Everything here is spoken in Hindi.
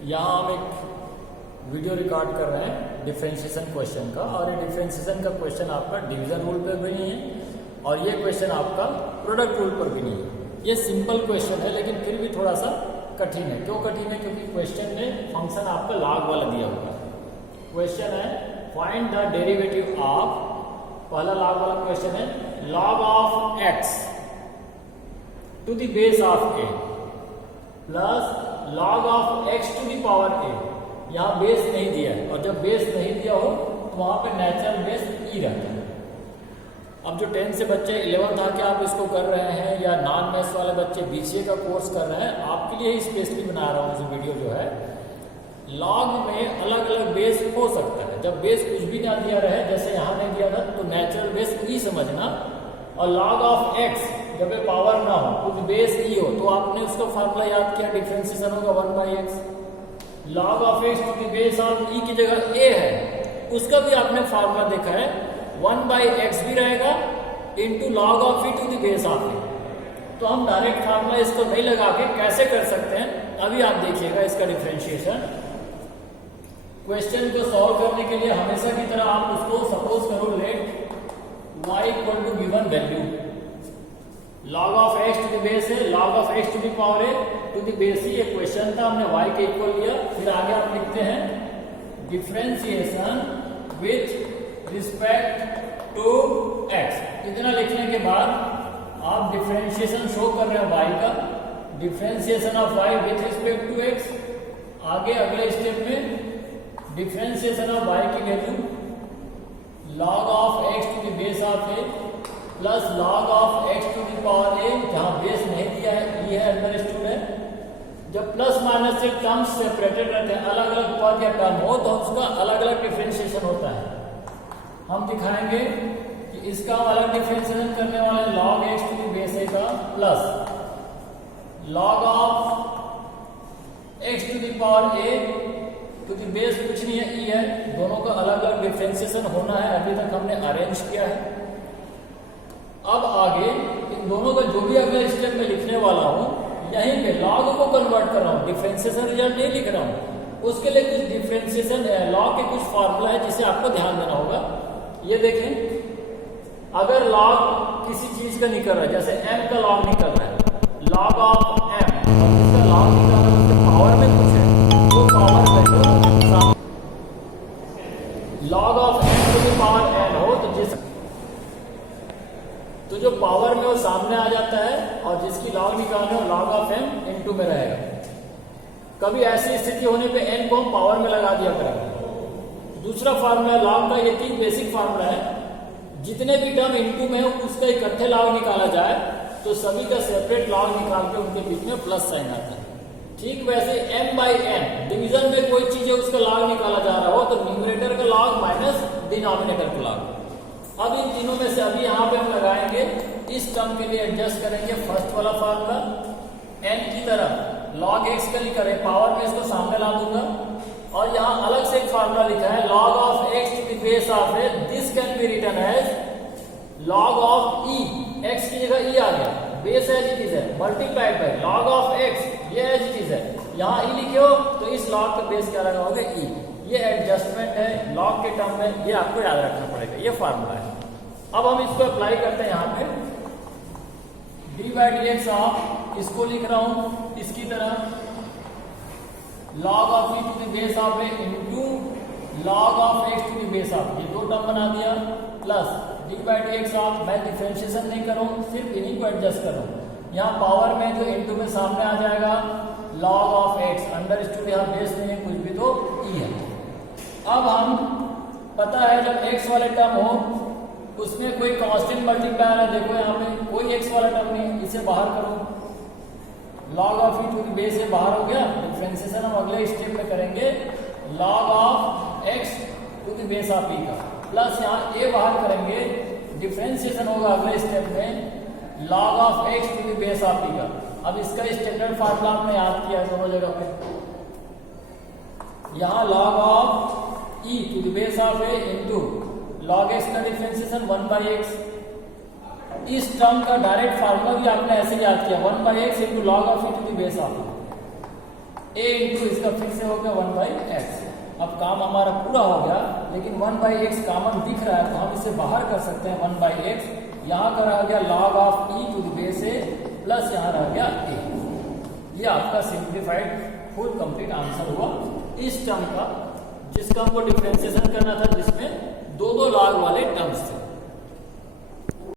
यहाँ हम एक वीडियो रिकॉर्ड कर रहे हैं डिफरेंशिएशन क्वेश्चन का, और ये डिफरेंशिएशन का क्वेश्चन आपका डिवीजन रूल पर भी नहीं है और ये क्वेश्चन आपका प्रोडक्ट रूल पर भी नहीं है। ये सिंपल क्वेश्चन है लेकिन फिर भी थोड़ा सा कठिन है। क्यों कठिन है? क्योंकि क्वेश्चन में फंक्शन आपका लॉग वाला दिया हुआ है। क्वेश्चन है फाइंड द डेरिवेटिव ऑफ, पहला लॉग वाला क्वेश्चन है log of x to the base of a plus log of x to the power a. यहाँ बेस नहीं दिया है, और जब बेस नहीं दिया हो तो वहां पे नेचुरल बेस ई रहता है। अब जो 10 से बच्चे 11 आके आप इसको कर रहे हैं, या नॉन मैथ्स वाले बच्चे बीसीए का कोर्स कर रहे हैं, आपके लिए ही स्पेशली बना रहा हूँ वीडियो जो है। लॉग में अलग अलग बेस हो सकता है। जब बेस कुछ भी ना दिया रहे, जैसे यहाँ नहीं दिया था, तो नेचुरल बेस ई समझना। और लॉग ऑफ एक्स जब पावर ना हो, कुछ बेस ई हो, तो आपने उसका फॉर्मूला याद किया, डिफरेंशिएशन होगा 1/x। Log of x to the base of e की जगह ए है, उसका भी आपने फॉर्मूला देखा है, 1/x भी रहेगा into log of e to the base of a. तो हम डायरेक्ट फॉर्मूला इसको नहीं लगा के कैसे कर सकते हैं, अभी आप देखिएगा इसका डिफरेंशिएशन। क्वेश्चन को सॉल्व करने के लिए हमेशा की तरह आप उसको सपोज करो let y equal to given value, log of x to the base है, log of x to the power है टू द बेस ही। ये क्वेश्चन था, हमने y के इक्वल लिया। फिर आगे आप लिखते हैं differentiation with respect to x। इतना लिखने के बाद आप डिफरेंशिएशन शो कर रहे हैं y का, differentiation of y with respect to x। आगे अगले स्टेप में डिफरेंशिएशन ऑफ y की value log of x to the base of a plus log of x to the power a, जहां बेस नहीं दिया है, ये अंडरस्टूड है। जब प्लस माइनस से टर्म्स सेपरेटेड रहते हैं, अलग अलग पद या टर्म हो, तो उसका अलग अलग डिफरेंशिएशन होता है। हम दिखाएंगे कि इसका अलग डिफरेंशिएशन करने वाले log x to the base a का plus log of x to the power a, क्योंकि बेस कुछ नहीं है, ई है, दोनों का अलग अलग डिफरेंशिएशन होना है। अभी तक हमने अरेंज किया है। अब आगे इन दोनों का जो भी अगले स्टेप में लिखने वाला हूं, यहीं पे लॉग को कन्वर्ट कर रहा हूं, डिफरेंशिएशन रिजल्ट नहीं लिख रहा हूं। उसके लिए कुछ डिफरेंशिएशन लॉग के कुछ फॉर्मूला है जिसे आपको ध्यान देना होगा। ये देखें, अगर लॉग किसी चीज का निकल रहा है, जैसे m का लॉग निकल रहा है, लॉग ऑफ m, और जिसका लॉग निकल रहा है उसके पावर में कुछ है, वो power value log of m to the power n हो, तो जो पावर में वो सामने आ जाता है, और जिसकी लॉग निकालने हो लॉग ऑफ m इनटू में रहेगा। कभी ऐसी स्थिति होने पे n को हम पावर में लगा दिया करेंगे। दूसरा फार्मूला लॉग का, ये 3 बेसिक फार्मूला है। जितने भी टर्म इनटू में हो उसका इकट्ठे लॉग निकाला जाए, तो सभी का सेपरेट लॉग निकाल के उनके बीच में प्लस साइन आता है। ठीक वैसे m/n, डिवीजन में कोई चीज है उसका लॉग निकाला जा रहा हो, तो न्यूमरेटर का लॉग माइनस डिनोमिनेटर का लॉग। अब इन तीनों में से अभी यहाँ पे हम लगाएंगे, इस टर्म के लिए एडजस्ट करेंगे फर्स्ट वाला फार्मूला, n की तरह log x का लिखा है, पावर में इसको सामने ला दूंगा। और यहाँ अलग से एक फार्मूला लिखा है log of x to the base of a, this can be written as log of e, x की जगह e आ गया, बेस एज इट इज है, multiplied by log of x, ये एज इट इज है। यहाँ e लिखे हो तो इस log का बेस क्या लगा होगा, e। ये एडजस्टमेंट है लॉग के टर्म में, ये आपको याद रखना पड़ेगा, ये फार्मूला है। अब हम इसको अप्लाई करते हैं। यहाँ पे d/dx ऑफ, इसको लिख रहा हूं इसकी तरह, log of e to the base of a into log of x to the base of, ये दो टर्म बना दिया, प्लस d/dx ऑफ, मैं डिफरेंशिएशन नहीं करूं, सिर्फ इन्हीं को एडजस्ट कर रहा हूं। यहाँ पावर में जो इनटू में सामने आ जाएगा log ऑफ x, अंडरस्टूड, यहाँ बेस नहीं है कुछ भी, तो e है। अब हम पता है जब x वाले टर्म हो उसमें कोई कांस्टेंट मल्टीप्लायर है, देखो यहाँ पे कोई x वाला टर्म नहीं, इसे बाहर करो, log of e to the base से बाहर हो गया। डिफरेंशिएशन हम अगले स्टेप में करेंगे log of x to the base of e का, प्लस यहाँ a बाहर करेंगे, डिफरेंशिएशन होगा अगले स्टेप में log of x to the base of e का। अब इसका स्टैंडर्ड फार्मूला आपने याद किया है दोनों जगह पे, यहाँ log of e to the base of a into log x का डिफरेंशिएशन 1/x। इस टर्म का डायरेक्ट फार्मूला भी आपने ऐसे याद किया, 1/x into log of e to the base of a into इसका फिर से हो गया 1/x। अब काम हमारा पूरा हो गया, लेकिन 1/x कॉमन दिख रहा है तो हम इसे बाहर कर सकते हैं 1/x। यहाँ का रह गया log of e to the base a plus यहाँ रह गया a। ये आपका सिंप्लीफाइड फुल कंप्लीट आंसर हुआ इस टर्म का, जिसका हमको डिफरेंशिएशन करना था, जिसमें दो लॉग वाले टर्म्स थे।